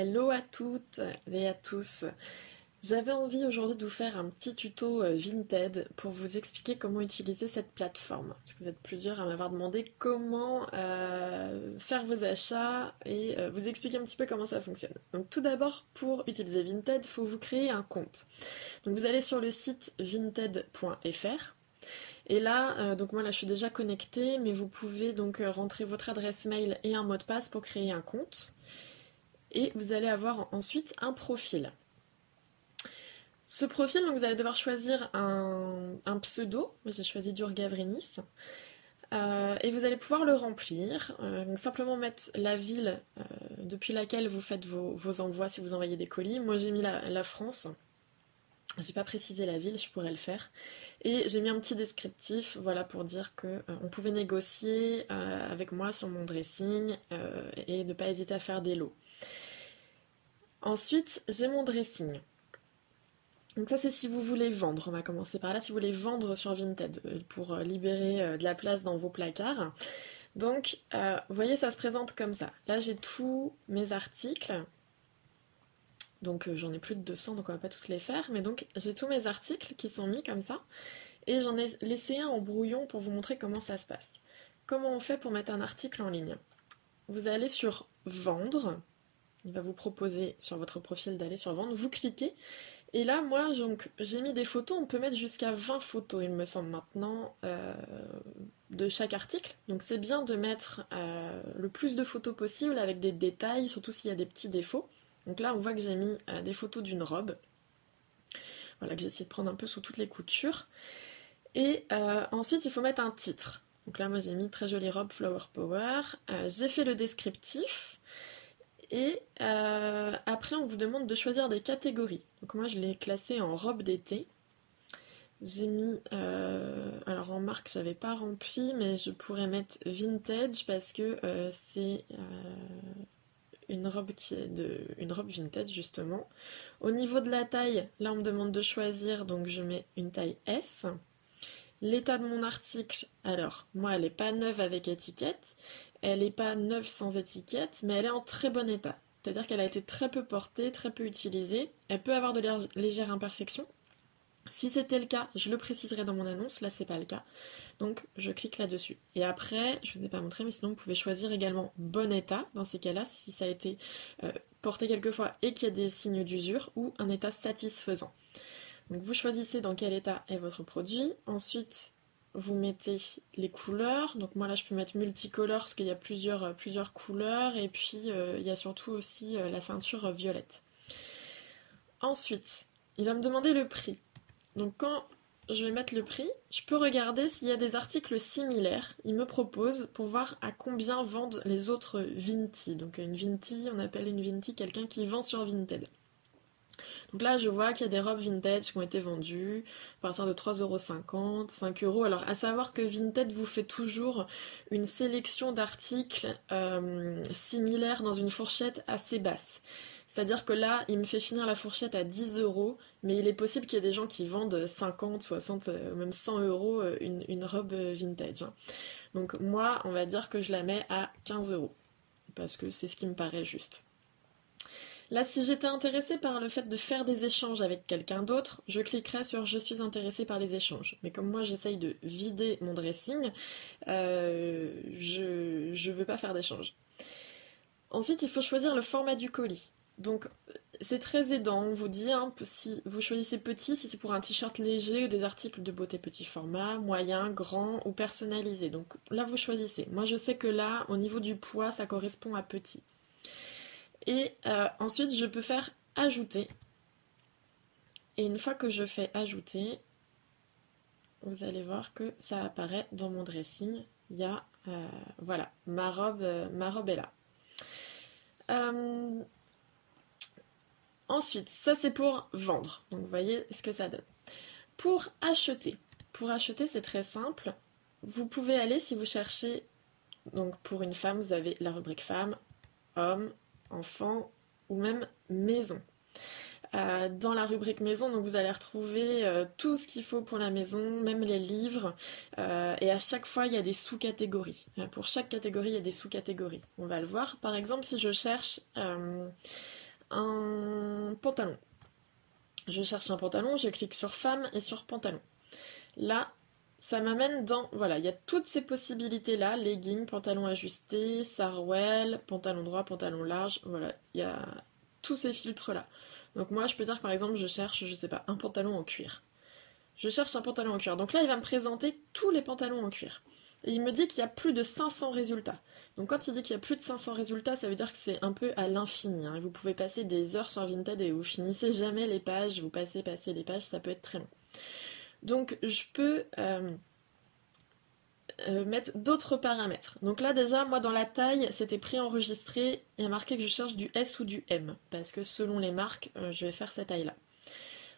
Hello à toutes et à tous. J'avais envie aujourd'hui de vous faire un petit tuto Vinted pour vous expliquer comment utiliser cette plateforme. Parce que vous êtes plusieurs à m'avoir demandé comment faire vos achats et vous expliquer un petit peu comment ça fonctionne. Donc tout d'abord, pour utiliser Vinted, il faut vous créer un compte. Donc vous allez sur le site vinted.fr. Et là, donc moi là je suis déjà connectée, mais vous pouvez donc rentrer votre adresse mail et un mot de passe pour créer un compte. Et vous allez avoir ensuite un profil. Ce profil, donc vous allez devoir choisir un pseudo. Moi j'ai choisi Durga Vrenis. Et vous allez pouvoir le remplir. Donc simplement mettre la ville depuis laquelle vous faites vos envois si vous envoyez des colis. Moi j'ai mis la France. J'ai pas précisé la ville, je pourrais le faire. Et j'ai mis un petit descriptif, voilà, pour dire que on pouvait négocier avec moi sur mon dressing et ne pas hésiter à faire des lots. Ensuite, j'ai mon dressing. Donc ça c'est si vous voulez vendre, on va commencer par là, si vous voulez vendre sur Vinted pour libérer de la place dans vos placards. Donc vous voyez ça se présente comme ça. Là j'ai tous mes articles, donc j'en ai plus de 200 donc on va pas tous les faire, mais donc j'ai tous mes articles qui sont mis comme ça et j'en ai laissé un en brouillon pour vous montrer comment ça se passe. Comment on fait pour mettre un article en ligne? Vous allez sur vendre, il va vous proposer sur votre profil d'aller sur vendre, vous cliquez. Et là, moi, j'ai mis des photos, on peut mettre jusqu'à 20 photos, il me semble maintenant, de chaque article. Donc c'est bien de mettre le plus de photos possible avec des détails, surtout s'il y a des petits défauts. Donc là, on voit que j'ai mis des photos d'une robe, voilà, que j'ai essayé de prendre un peu sous toutes les coutures. Et ensuite, il faut mettre un titre. Donc là, moi, j'ai mis très jolie robe Flower Power. J'ai fait le descriptif. Et après, on vous demande de choisir des catégories. Donc moi, je l'ai classé en robe d'été. J'ai mis... alors en marque, j'avais pas rempli, mais je pourrais mettre vintage parce que c'est une robe une robe vintage, justement. Au niveau de la taille, là, on me demande de choisir, donc je mets une taille S. L'état de mon article, alors, moi, elle n'est pas neuve avec étiquette. Elle n'est pas neuve sans étiquette, mais elle est en très bon état. C'est-à-dire qu'elle a été très peu portée, très peu utilisée. Elle peut avoir de légères imperfections. Si c'était le cas, je le préciserai dans mon annonce. Là, c'est pas le cas. Donc, je clique là-dessus. Et après, je ne vous ai pas montré, mais sinon, vous pouvez choisir également bon état. Dans ces cas-là, si ça a été porté quelquefois et qu'il y a des signes d'usure, ou un état satisfaisant. Donc, vous choisissez dans quel état est votre produit. Ensuite, vous mettez les couleurs, donc moi là je peux mettre multicolore parce qu'il y a plusieurs couleurs et puis il y a surtout aussi la ceinture violette. Ensuite, il va me demander le prix. Donc quand je vais mettre le prix, je peux regarder s'il y a des articles similaires. Il me propose pour voir à combien vendent les autres Vinti. Donc une Vinti, on appelle une Vinti quelqu'un qui vend sur Vinted. Donc là, je vois qu'il y a des robes vintage qui ont été vendues à partir de 3,50 €, 5 €. Alors, à savoir que Vinted vous fait toujours une sélection d'articles similaires dans une fourchette assez basse. C'est-à-dire que là, il me fait finir la fourchette à 10 €, mais il est possible qu'il y ait des gens qui vendent 50, 60, même 100 € une robe vintage. Donc moi, on va dire que je la mets à 15 €, parce que c'est ce qui me paraît juste. Là, si j'étais intéressée par le fait de faire des échanges avec quelqu'un d'autre, je cliquerais sur « Je suis intéressée par les échanges ». Mais comme moi, j'essaye de vider mon dressing, je veux pas faire d'échanges. Ensuite, il faut choisir le format du colis. Donc, c'est très aidant, on vous dit, hein, si vous choisissez petit, si c'est pour un t-shirt léger ou des articles de beauté petit format, moyen, grand ou personnalisé. Donc là, vous choisissez. Moi, je sais que là, au niveau du poids, ça correspond à petit. Et ensuite, je peux faire ajouter. Et une fois que je fais ajouter, vous allez voir que ça apparaît dans mon dressing. Il y a, voilà, ma robe est là. Ensuite, ça c'est pour vendre. Donc vous voyez ce que ça donne. Pour acheter c'est très simple. Vous pouvez aller, si vous cherchez, donc pour une femme, vous avez la rubrique femme, homme, enfant ou même maison. Dans la rubrique maison, donc vous allez retrouver tout ce qu'il faut pour la maison, même les livres, et à chaque fois il y a des sous-catégories. Pour chaque catégorie, il y a des sous-catégories. On va le voir. Par exemple, si je cherche un pantalon. Je cherche un pantalon, je clique sur femme et sur pantalon. Là, ça m'amène dans... Voilà, il y a toutes ces possibilités-là, leggings, pantalon ajusté, sarouel, pantalon droit, pantalon large, voilà, il y a tous ces filtres-là. Donc moi, je peux dire que par exemple, je cherche, je sais pas, un pantalon en cuir. Je cherche un pantalon en cuir. Donc là, il va me présenter tous les pantalons en cuir. Et il me dit qu'il y a plus de 500 résultats. Donc quand il dit qu'il y a plus de 500 résultats, ça veut dire que c'est un peu à l'infini. Hein. Vous pouvez passer des heures sur Vinted et vous finissez jamais les pages, vous passez les pages, ça peut être très long. Donc je peux mettre d'autres paramètres. Donc là déjà, moi dans la taille, c'était préenregistré, il y a marqué que je cherche du S ou du M, parce que selon les marques, je vais faire cette taille-là.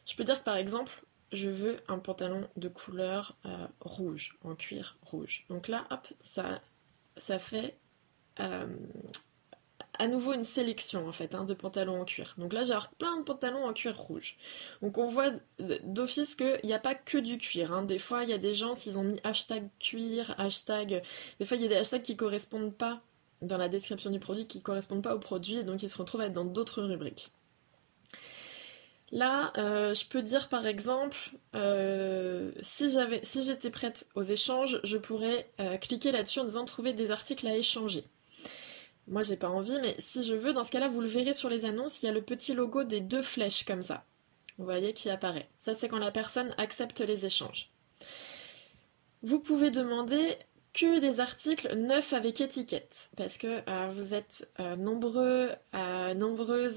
Je peux dire que par exemple, je veux un pantalon de couleur rouge, en cuir rouge. Donc là, hop, ça fait à nouveau une sélection en fait de pantalons en cuir. Donc là, j'ai plein de pantalons en cuir rouge. Donc on voit d'office qu'il n'y a pas que du cuir. Hein. Des fois, il y a des gens, s'ils ont mis hashtag cuir, hashtag... Des fois, il y a des hashtags qui ne correspondent pas dans la description du produit, qui ne correspondent pas au produit, et donc ils se retrouvent à être dans d'autres rubriques. Là, je peux dire par exemple, si j'étais prête aux échanges, je pourrais cliquer là-dessus en disant trouver des articles à échanger. Moi, j'ai pas envie, mais si je veux, dans ce cas-là, vous le verrez sur les annonces, il y a le petit logo des 2 flèches comme ça. Vous voyez qui apparaît. Ça, c'est quand la personne accepte les échanges. Vous pouvez demander que des articles neufs avec étiquette, parce que vous êtes nombreuses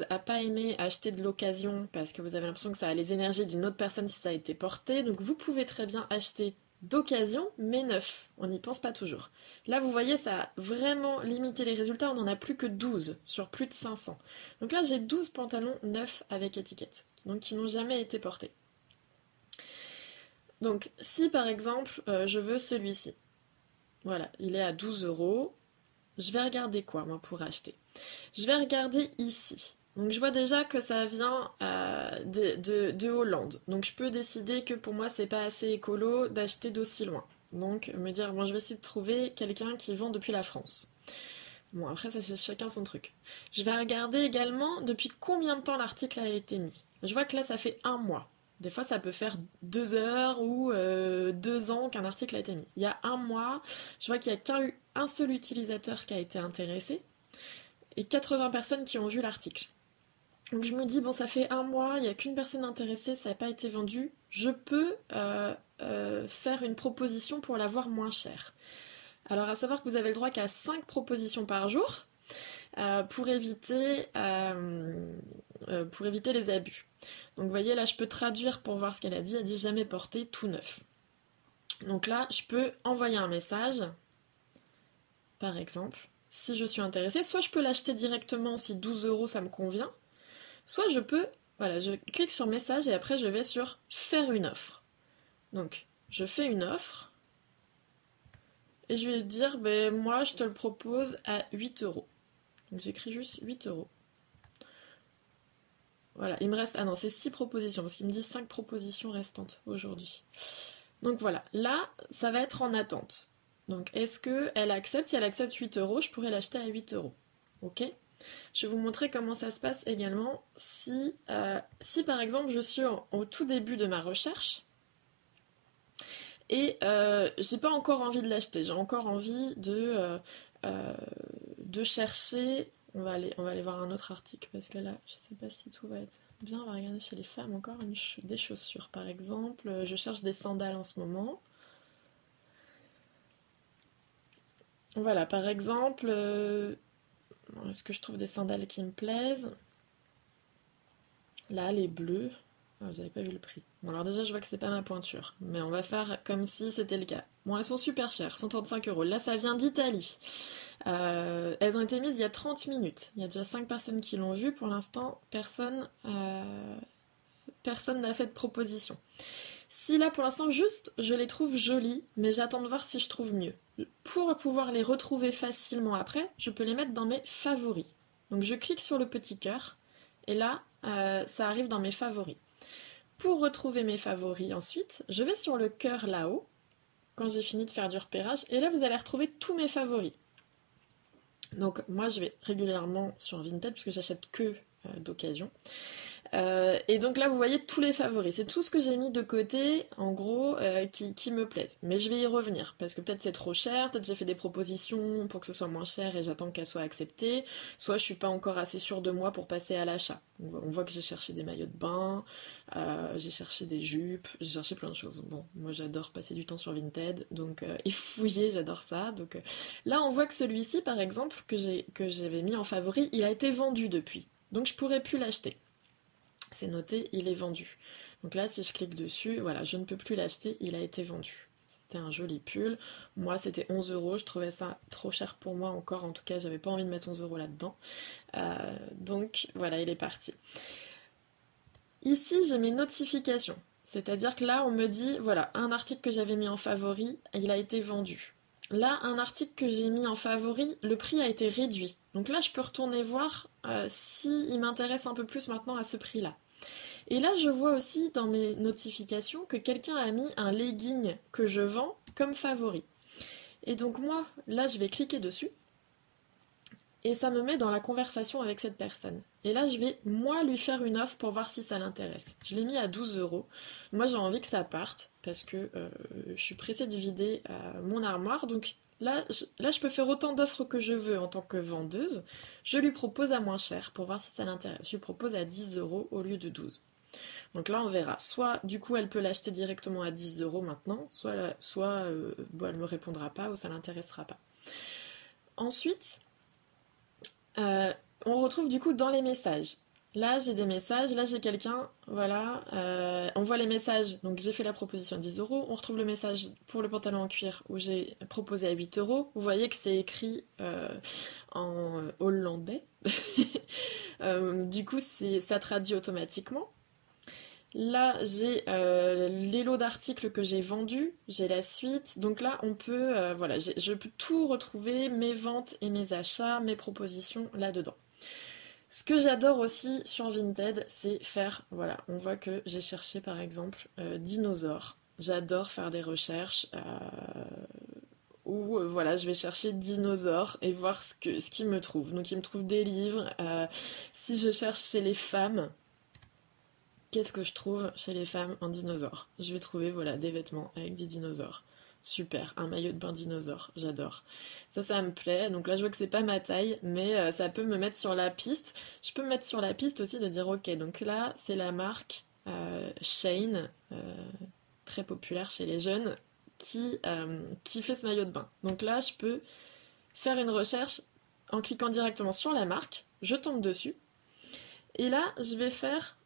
à pas aimer acheter de l'occasion, parce que vous avez l'impression que ça a les énergies d'une autre personne si ça a été porté, donc vous pouvez très bien acheter d'occasion, mais neuf, on n'y pense pas toujours. Là, vous voyez, ça a vraiment limité les résultats, on n'en a plus que 12 sur plus de 500. Donc là, j'ai 12 pantalons neufs avec étiquette, donc qui n'ont jamais été portés. Donc, si par exemple, je veux celui-ci, voilà, il est à 12 €. Je vais regarder quoi, moi, pour acheter? Je vais regarder ici. Donc je vois déjà que ça vient de Hollande. Donc je peux décider que pour moi, c'est pas assez écolo d'acheter d'aussi loin. Donc me dire, bon, je vais essayer de trouver quelqu'un qui vend depuis la France. Bon, après, ça, c'est chacun son truc. Je vais regarder également depuis combien de temps l'article a été mis. Je vois que là, ça fait 1 mois. Des fois, ça peut faire 2 heures ou 2 ans qu'un article a été mis. Il y a 1 mois, je vois qu'il n'y a qu'un seul utilisateur qui a été intéressé et 80 personnes qui ont vu l'article. Donc je me dis, bon, ça fait 1 mois, il n'y a qu'une personne intéressée, ça n'a pas été vendu. Je peux faire une proposition pour l'avoir moins cher. Alors, à savoir que vous avez le droit qu'à 5 propositions par jour pour éviter les abus. Donc, vous voyez, là, je peux traduire pour voir ce qu'elle a dit. Elle dit jamais porté, tout neuf. Donc là, je peux envoyer un message, par exemple, si je suis intéressée. Soit je peux l'acheter directement si 12 € ça me convient. Soit je peux, voilà, je clique sur message et après je vais sur faire une offre. Donc, je fais une offre. Et je vais dire, ben, moi, je te le propose à 8 €. Donc, j'écris juste 8 €. Voilà, il me reste... Ah non, c'est 6 propositions, parce qu'il me dit 5 propositions restantes aujourd'hui. Donc voilà, là, ça va être en attente. Donc, est-ce qu'elle accepte? Si elle accepte 8 €, je pourrais l'acheter à 8 €. Ok? Je vais vous montrer comment ça se passe également si par exemple, je suis au tout début de ma recherche, et j'ai pas encore envie de l'acheter, j'ai encore envie de chercher. On va aller voir un autre article parce que là, je sais pas si tout va être bien. On va regarder chez les femmes encore des chaussures par exemple. Je cherche des sandales en ce moment. Voilà, par exemple, est-ce que je trouve des sandales qui me plaisent? Là, les bleues. Ah, vous n'avez pas vu le prix. Bon, alors déjà, je vois que c'est pas ma pointure. Mais on va faire comme si c'était le cas. Bon, elles sont super chères, 135 €. Là, ça vient d'Italie. Elles ont été mises il y a 30 minutes. Il y a déjà 5 personnes qui l'ont vu. Pour l'instant, personne n'a fait de proposition. Si là, pour l'instant, juste, je les trouve jolies, mais j'attends de voir si je trouve mieux. Pour pouvoir les retrouver facilement après, je peux les mettre dans mes favoris. Donc, je clique sur le petit cœur. Et là, ça arrive dans mes favoris. Pour retrouver mes favoris ensuite, je vais sur le cœur là-haut, quand j'ai fini de faire du repérage, et là vous allez retrouver tous mes favoris. Donc moi je vais régulièrement sur Vinted parce que j'achète que d'occasion. Et donc là vous voyez tous les favoris, c'est tout ce que j'ai mis de côté en gros qui me plaisent. Mais je vais y revenir parce que peut-être c'est trop cher, peut-être j'ai fait des propositions pour que ce soit moins cher et j'attends qu'elles soient acceptées, soit je suis pas encore assez sûre de moi pour passer à l'achat. On voit que j'ai cherché des maillots de bain, j'ai cherché des jupes, j'ai cherché plein de choses. Bon, moi j'adore passer du temps sur Vinted, donc et fouiller, j'adore ça. Donc là on voit que celui-ci par exemple que j'avais mis en favori, il a été vendu depuis. Donc je pourrais plus l'acheter. C'est noté, il est vendu. Donc là, si je clique dessus, voilà, je ne peux plus l'acheter, il a été vendu. C'était un joli pull. Moi, c'était 11 euros, je trouvais ça trop cher pour moi encore. En tout cas, j'avais pas envie de mettre 11 euros là-dedans. Donc voilà, il est parti. Ici, j'ai mes notifications. C'est-à-dire que là, on me dit, voilà, un article que j'avais mis en favori, il a été vendu. Là, un article que j'ai mis en favori, le prix a été réduit. Donc là, je peux retourner voir s'il m'intéresse un peu plus maintenant à ce prix-là. Et là, je vois aussi dans mes notifications que quelqu'un a mis un legging que je vends comme favori. Et donc moi, là, je vais cliquer dessus et ça me met dans la conversation avec cette personne. Et là, je vais, moi, lui faire une offre pour voir si ça l'intéresse. Je l'ai mis à 12 euros. Moi, j'ai envie que ça parte parce que je suis pressée de vider mon armoire. Donc là, je peux faire autant d'offres que je veux en tant que vendeuse. Je lui propose à moins cher pour voir si ça l'intéresse. Je lui propose à 10 euros au lieu de 12. Donc là, on verra. Soit, du coup, elle peut l'acheter directement à 10 euros maintenant, soit elle me répondra pas ou ça l'intéressera pas. Ensuite, on retrouve du coup dans les messages. Là, j'ai des messages, là, j'ai quelqu'un, voilà, on voit les messages, donc j'ai fait la proposition à 10 euros, on retrouve le message pour le pantalon en cuir où j'ai proposé à 8 euros, vous voyez que c'est écrit en hollandais, du coup, ça traduit automatiquement. Là, j'ai les lots d'articles que j'ai vendus, j'ai la suite. Donc là, on peut, voilà, je peux tout retrouver, mes ventes et mes achats, mes propositions là-dedans. Ce que j'adore aussi sur Vinted, c'est faire, voilà, on voit que j'ai cherché par exemple dinosaures. J'adore faire des recherches où voilà, je vais chercher dinosaures et voir ce qu'il me trouve. Donc il me trouve des livres. Si je cherche chez les femmes, qu'est-ce que je trouve chez les femmes en dinosaure? Je vais trouver voilà, des vêtements avec des dinosaures. Super, un maillot de bain dinosaure, j'adore. Ça me plaît. Donc là, je vois que c'est pas ma taille, mais ça peut me mettre sur la piste. Je peux me mettre sur la piste aussi de dire, ok, donc là, c'est la marque Shane, très populaire chez les jeunes, qui fait ce maillot de bain. Donc là, je peux faire une recherche en cliquant directement sur la marque. Je tombe dessus. Et là, je vais faire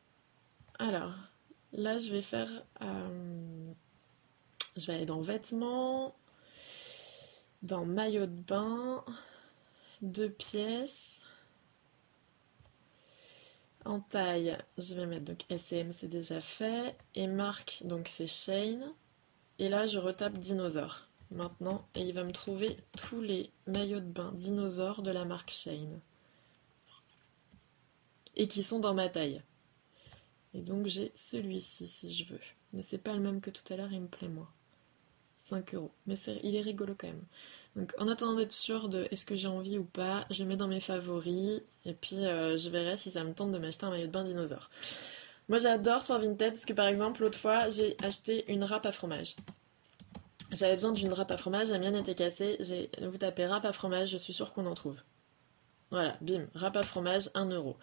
alors, là, je vais faire... je vais aller dans vêtements, dans maillot de bain, 2 pièces. En taille, je vais mettre donc S&M, c'est déjà fait. Et marque, donc c'est Shane. Et là, je retape dinosaure. Maintenant, et il va me trouver tous les maillots de bain dinosaures de la marque Shane. Et qui sont dans ma taille. Et donc j'ai celui-ci si je veux. Mais c'est pas le même que tout à l'heure, il me plaît moins. 5 euros. Mais il est rigolo quand même. Donc en attendant d'être sûre de est-ce que j'ai envie ou pas, je le mets dans mes favoris. Et puis je verrai si ça me tente de m'acheter un maillot de bain dinosaure. Moi j'adore sur Vinted parce que par exemple l'autre fois j'ai acheté une râpe à fromage. J'avais besoin d'une râpe à fromage, la mienne était cassée. Vous tapez râpe à fromage, je suis sûre qu'on en trouve. Voilà, bim, râpe à fromage, 1 euro.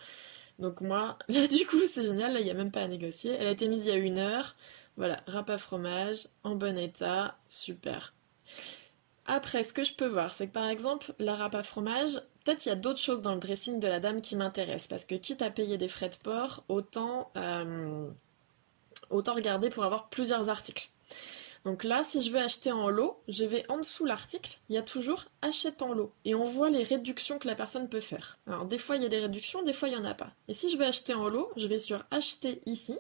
Donc moi, là du coup c'est génial, là il n'y a même pas à négocier. Elle a été mise il y a 1 heure. Voilà, râpe à fromage, en bon état, super. Après, ce que je peux voir, c'est que par exemple, la râpe à fromage, peut-être il y a d'autres choses dans le dressing de la dame qui m'intéressent. Parce que quitte à payer des frais de port, autant regarder pour avoir plusieurs articles. Donc là, si je veux acheter en lot, je vais en dessous l'article, il y a toujours achète en lot. Et on voit les réductions que la personne peut faire. Alors des fois il y a des réductions, des fois il n'y en a pas. Et si je veux acheter en lot, je vais sur acheter ici.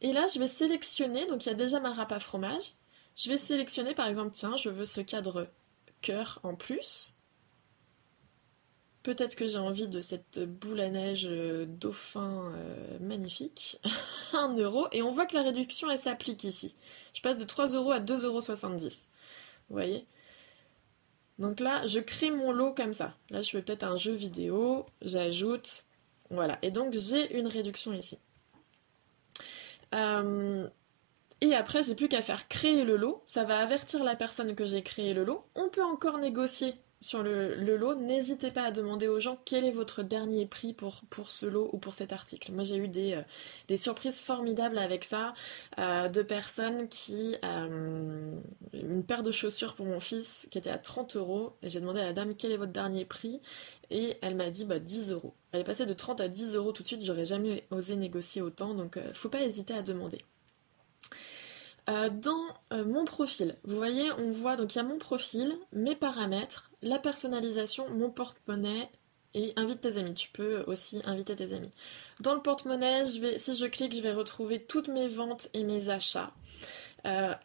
Et là, je vais sélectionner, donc il y a déjà ma râpe à fromage. Je vais sélectionner par exemple, tiens, je veux ce cadre cœur en plus. Peut-être que j'ai envie de cette boule à neige dauphin magnifique. 1 euro. Et on voit que la réduction, elle s'applique ici. Je passe de 3 euros à 2,70 euros. Vous voyez ? Donc là, je crée mon lot comme ça. Là, je fais peut-être un jeu vidéo, j'ajoute, voilà. Et donc, j'ai une réduction ici. Et après, j'ai plus qu'à faire créer le lot. Ça va avertir la personne que j'ai créé le lot. On peut encore négocier sur le lot. N'hésitez pas à demander aux gens quel est votre dernier prix pour ce lot ou pour cet article. Moi, j'ai eu des surprises formidables avec ça, de personnes qui... une paire de chaussures pour mon fils qui était à 30 euros. Et j'ai demandé à la dame quel est votre dernier prix. Et elle m'a dit 10 euros. Elle est passée de 30 à 10 euros tout de suite. J'aurais jamais osé négocier autant. Donc, faut pas hésiter à demander. Dans mon profil, vous voyez, on voit, donc il y a mon profil, mes paramètres, la personnalisation, mon porte-monnaie et invite tes amis. Tu peux aussi inviter tes amis. Dans le porte-monnaie, si je clique, je vais retrouver toutes mes ventes et mes achats.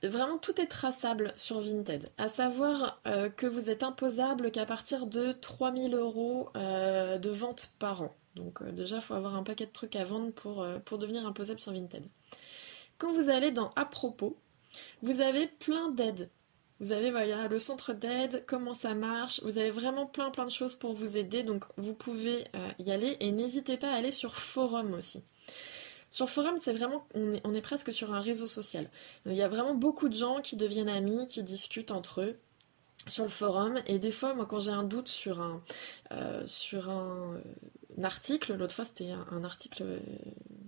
Vraiment, tout est traçable sur Vinted. À savoir que vous êtes imposable qu'à partir de 3000 euros de vente par an. Donc déjà, il faut avoir un paquet de trucs à vendre pour devenir imposable sur Vinted. Quand vous allez dans À propos, vous avez plein d'aides. Vous avez voilà, le centre d'aide, comment ça marche. Vous avez vraiment plein de choses pour vous aider. Donc vous pouvez y aller. Et n'hésitez pas à aller sur forum aussi. Sur forum, c'est vraiment, on est presque sur un réseau social. Il y a vraiment beaucoup de gens qui deviennent amis, qui discutent entre eux sur le forum. Et des fois, moi, quand j'ai un doute sur un article, l'autre fois c'était un article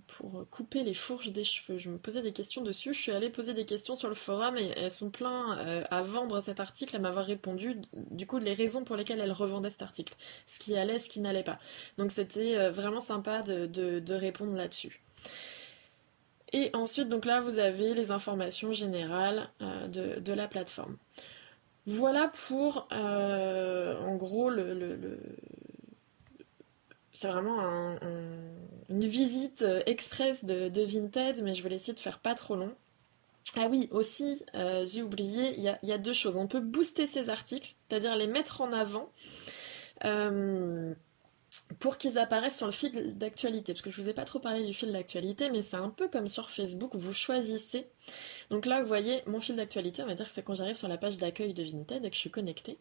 pour couper les fourches des cheveux. Je me posais des questions dessus, je suis allée poser des questions sur le forum et elles sont pleines à vendre cet article, à m'avoir répondu du coup les raisons pour lesquelles elles revendaient cet article, ce qui allait, ce qui n'allait pas. Donc c'était vraiment sympa de répondre là-dessus. Et ensuite, donc là, vous avez les informations générales de la plateforme. Voilà pour, en gros, c'est vraiment une visite express de Vinted, mais je vais essayer de faire pas trop long. Ah oui, aussi, j'ai oublié, il y a deux choses. On peut booster ces articles, c'est-à-dire les mettre en avant pour qu'ils apparaissent sur le fil d'actualité. Parce que je vous ai pas trop parlé du fil d'actualité, mais c'est un peu comme sur Facebook, vous choisissez. Donc là, vous voyez, mon fil d'actualité, on va dire que c'est quand j'arrive sur la page d'accueil de Vinted et que je suis connectée.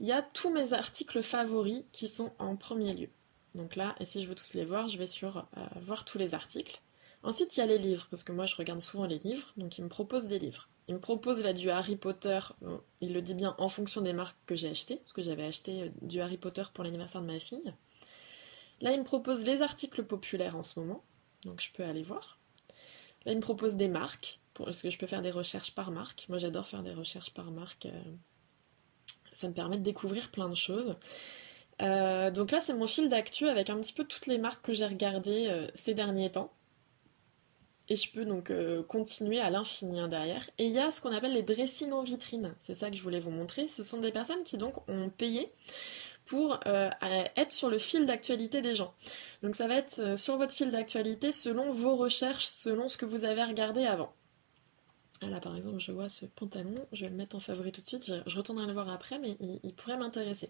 Il y a tous mes articles favoris qui sont en premier lieu. Donc là, et si je veux tous les voir, je vais sur voir tous les articles. Ensuite, il y a les livres, parce que moi, je regarde souvent les livres, donc il me propose des livres. Il me propose là du Harry Potter, il le dit bien en fonction des marques que j'ai achetées, parce que j'avais acheté du Harry Potter pour l'anniversaire de ma fille. Là, il me propose les articles populaires en ce moment, donc je peux aller voir. Là, il me propose des marques, parce que je peux faire des recherches par marque. Moi, j'adore faire des recherches par marque. Ça me permet de découvrir plein de choses. Donc là, c'est mon fil d'actu avec un petit peu toutes les marques que j'ai regardées ces derniers temps. Et je peux donc continuer à l'infini derrière. Et il y a ce qu'on appelle les dressings en vitrine. C'est ça que je voulais vous montrer. Ce sont des personnes qui donc ont payé pour être sur le fil d'actualité des gens. Donc ça va être sur votre fil d'actualité selon vos recherches, selon ce que vous avez regardé avant. Là par exemple je vois ce pantalon, je vais le mettre en favori tout de suite, je retournerai le voir après mais il pourrait m'intéresser.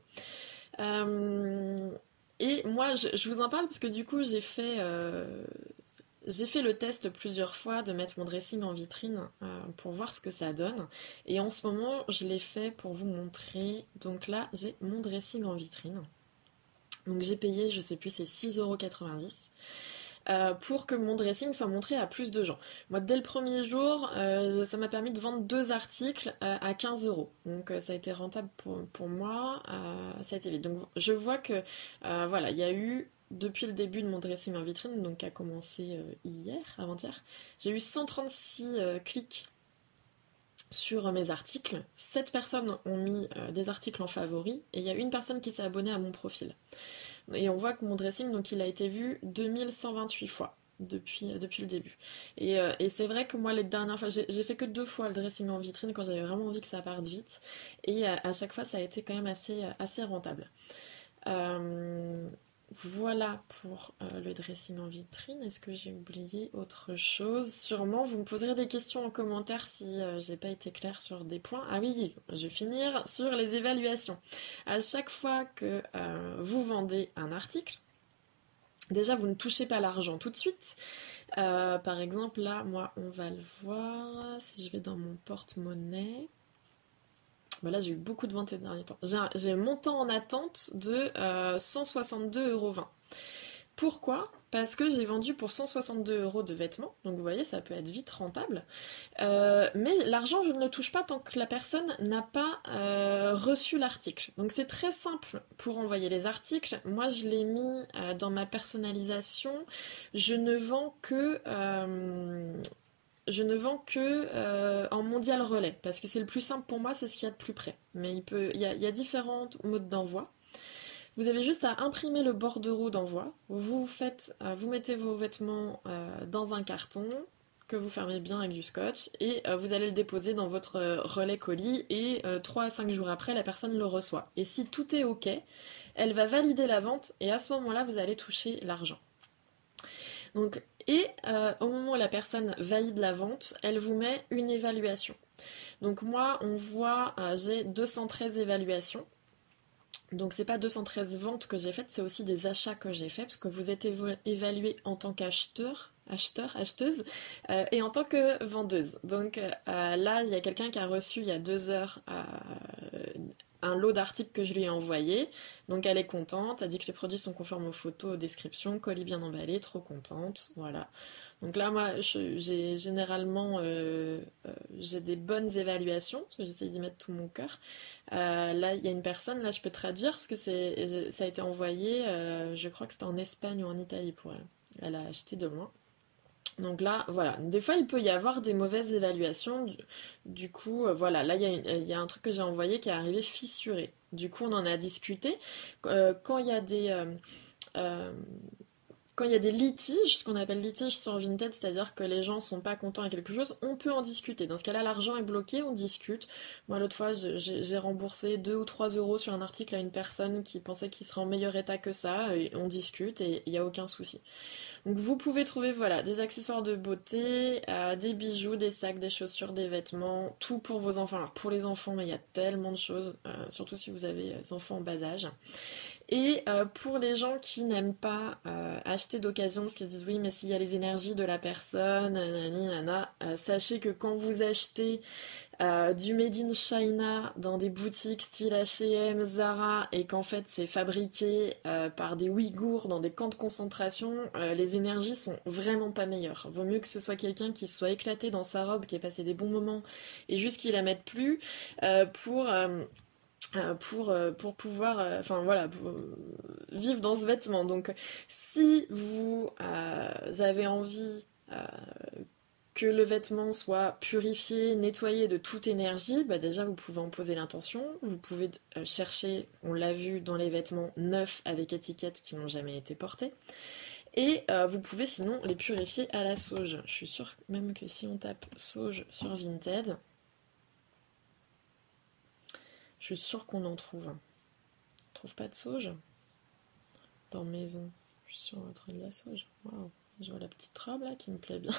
Et moi je vous en parle parce que du coup j'ai fait le test plusieurs fois de mettre mon dressing en vitrine pour voir ce que ça donne. Et en ce moment, je l'ai fait pour vous montrer. Donc là, j'ai mon dressing en vitrine. Donc j'ai payé, je sais plus, c'est 6,90 € pour que mon dressing soit montré à plus de gens. Moi, dès le premier jour, ça m'a permis de vendre 2 articles à 15 €. Donc ça a été rentable pour moi. Ça a été vite. Donc je vois que voilà, il y a eu depuis le début de mon dressing en vitrine, donc qui a commencé avant-hier, j'ai eu 136 clics sur mes articles. 7 personnes ont mis des articles en favoris et il y a une personne qui s'est abonnée à mon profil. Et on voit que mon dressing, donc il a été vu 2128 fois depuis le début. Et c'est vrai que moi, les dernières fois, j'ai fait que 2 fois le dressing en vitrine quand j'avais vraiment envie que ça parte vite. Et à chaque fois, ça a été quand même assez rentable. Voilà pour le dressing en vitrine. Est-ce que j'ai oublié autre chose? Sûrement, vous me poserez des questions en commentaire si j'ai pas été claire sur des points. Ah oui, je vais finir sur les évaluations. À chaque fois que vous vendez un article, déjà vous ne touchez pas l'argent tout de suite. Par exemple, là, moi, on va le voir. Si je vais dans mon porte-monnaie, Mais là, j'ai eu beaucoup de ventes ces derniers temps. J'ai un montant en attente de 162,20 €. Pourquoi? Parce que j'ai vendu pour 162 € de vêtements, donc vous voyez, ça peut être vite rentable. Mais l'argent, je ne le touche pas tant que la personne n'a pas reçu l'article. Donc c'est très simple pour envoyer les articles. Moi, je l'ai mis dans ma personnalisation. Je ne vends que... en mondial relais, parce que c'est le plus simple pour moi, c'est ce qu'il y a de plus près. Mais il y a différents modes d'envoi. Vous avez juste à imprimer le bordereau d'envoi. Vous mettez vos vêtements dans un carton que vous fermez bien avec du scotch et vous allez le déposer dans votre relais colis et 3 à 5 jours après, la personne le reçoit. Et si tout est OK, elle va valider la vente et à ce moment-là, vous allez toucher l'argent. Donc, au moment où la personne valide la vente, elle vous met une évaluation. Donc moi, j'ai 213 évaluations. Donc c'est pas 213 ventes que j'ai faites, c'est aussi des achats que j'ai faits, parce que vous êtes évalué en tant qu'acheteuse, et en tant que vendeuse. Donc là, il y a quelqu'un qui a reçu il y a 2 heures un lot d'articles que je lui ai envoyé. Donc elle est contente, elle dit que les produits sont conformes aux photos, aux descriptions, colis bien emballé, trop contente, voilà. Donc là, moi, j'ai généralement j'ai des bonnes évaluations, parce que j'essaye d'y mettre tout mon cœur. Là, il y a une personne, là, je peux traduire, parce que ça a été envoyé, je crois que c'était en Espagne ou en Italie pour elle. Elle a acheté de loin. Donc là, voilà. Des fois, il peut y avoir des mauvaises évaluations. Du coup, voilà. Là, il y a un truc que j'ai envoyé qui est arrivé fissuré. Du coup, on en a discuté. Quand il y a des litiges, ce qu'on appelle litiges sur Vinted, c'est-à-dire que les gens sont pas contents avec quelque chose, on peut en discuter. Dans ce cas-là, l'argent est bloqué, on discute. Moi, l'autre fois, j'ai remboursé 2 ou 3 € sur un article à une personne qui pensait qu'il serait en meilleur état que ça, et on discute et il n'y a aucun souci. Donc vous pouvez trouver voilà, des accessoires de beauté, des bijoux, des sacs, des chaussures, des vêtements, tout pour vos enfants. Alors pour les enfants, mais il y a tellement de choses, surtout si vous avez des enfants en bas âge. Et pour les gens qui n'aiment pas acheter d'occasion, parce qu'ils se disent oui, mais s'il y a les énergies de la personne, nanani, nana, sachez que quand vous achetez du Made in China dans des boutiques style H&M, Zara, et qu'en fait c'est fabriqué par des Ouïghours dans des camps de concentration, les énergies sont vraiment pas meilleures. Vaut mieux que ce soit quelqu'un qui soit éclaté dans sa robe, qui ait passé des bons moments, et juste qu'il la mette plus, pour pouvoir vivre dans ce vêtement. Donc si vous avez envie que le vêtement soit purifié, nettoyé de toute énergie, bah déjà vous pouvez en poser l'intention, vous pouvez chercher, on l'a vu dans les vêtements neufs avec étiquettes qui n'ont jamais été portés, et vous pouvez sinon les purifier à la sauge. Je suis sûre même que si on tape sauge sur Vinted, je suis sûre qu'on en trouve. On trouve pas de sauge dans maison. Je suis sûre qu'on trouve de la sauge. Waouh. Je vois la petite robe là qui me plaît bien.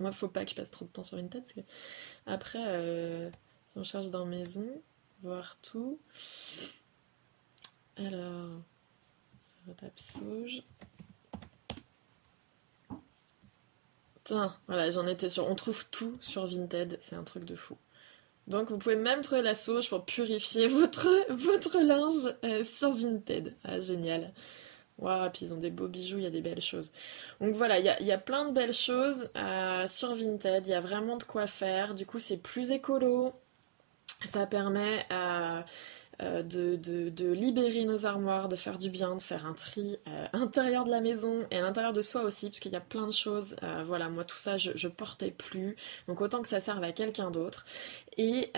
Moi, faut pas que je passe trop de temps sur une tête parce que après, si on cherche dans maison, voir tout. Alors, je tape sauge. Tiens, voilà, j'en étais sûre. On trouve tout sur Vinted, c'est un truc de fou. Donc vous pouvez même trouver la sauge pour purifier votre linge sur Vinted. Ah, génial. Waouh, puis ils ont des beaux bijoux, il y a des belles choses. Donc voilà, il y a plein de belles choses sur Vinted, il y a vraiment de quoi faire. Du coup, c'est plus écolo. Ça permet de libérer nos armoires, de faire du bien, de faire un tri à l'intérieur de la maison et à l'intérieur de soi aussi, parce qu'il y a plein de choses. Voilà, moi tout ça, je portais plus. Donc autant que ça serve à quelqu'un d'autre. Et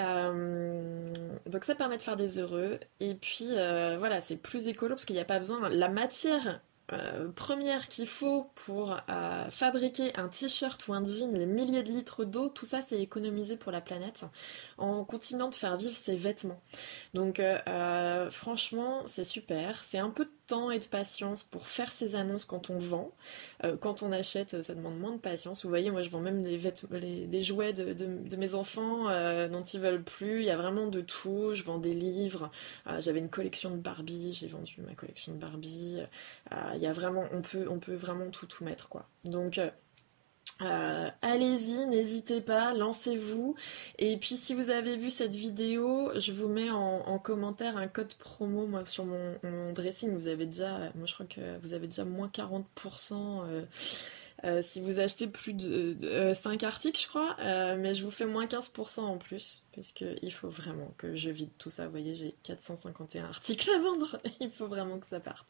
donc ça permet de faire des heureux. Et puis voilà, c'est plus écolo parce qu'il n'y a pas besoin. La matière première qu'il faut pour fabriquer un t-shirt ou un jean, les milliers de litres d'eau, tout ça c'est économisé pour la planète en continuant de faire vivre ses vêtements. Donc franchement c'est super, c'est un peu de temps et de patience pour faire ces annonces quand on vend. Quand on achète, ça demande moins de patience. Vous voyez, moi je vends même les jouets de mes enfants dont ils veulent plus. Il y a vraiment de tout. Je vends des livres. J'avais une collection de Barbie. J'ai vendu ma collection de Barbie. Il y a vraiment, on peut vraiment tout mettre quoi. Donc Allez-y, n'hésitez pas, lancez-vous. Et puis si vous avez vu cette vidéo, je vous mets en commentaire un code promo moi, sur mon dressing. Vous avez déjà, moi je crois que vous avez déjà moins 40% si vous achetez plus de 5 articles, je crois. Mais je vous fais moins 15% en plus, parce qu'il faut vraiment que je vide tout ça. Vous voyez, j'ai 451 articles à vendre. Il faut vraiment que ça parte.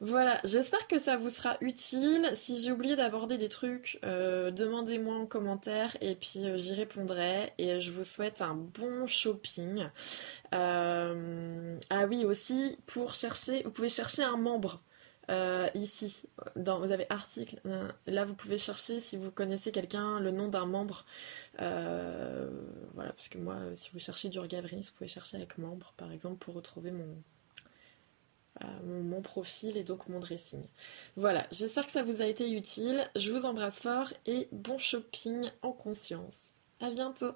Voilà, j'espère que ça vous sera utile. Si j'ai oublié d'aborder des trucs, demandez-moi en commentaire et puis j'y répondrai. Et je vous souhaite un bon shopping. Ah oui, aussi, pour chercher, vous pouvez chercher un membre. Ici, vous avez article, là vous pouvez chercher si vous connaissez quelqu'un, le nom d'un membre. Voilà, parce que moi, si vous cherchez Durgavris, vous pouvez chercher avec membre, par exemple, pour retrouver mon profil et donc mon dressing. Voilà, j'espère que ça vous a été utile. Je vous embrasse fort et bon shopping en conscience. À bientôt!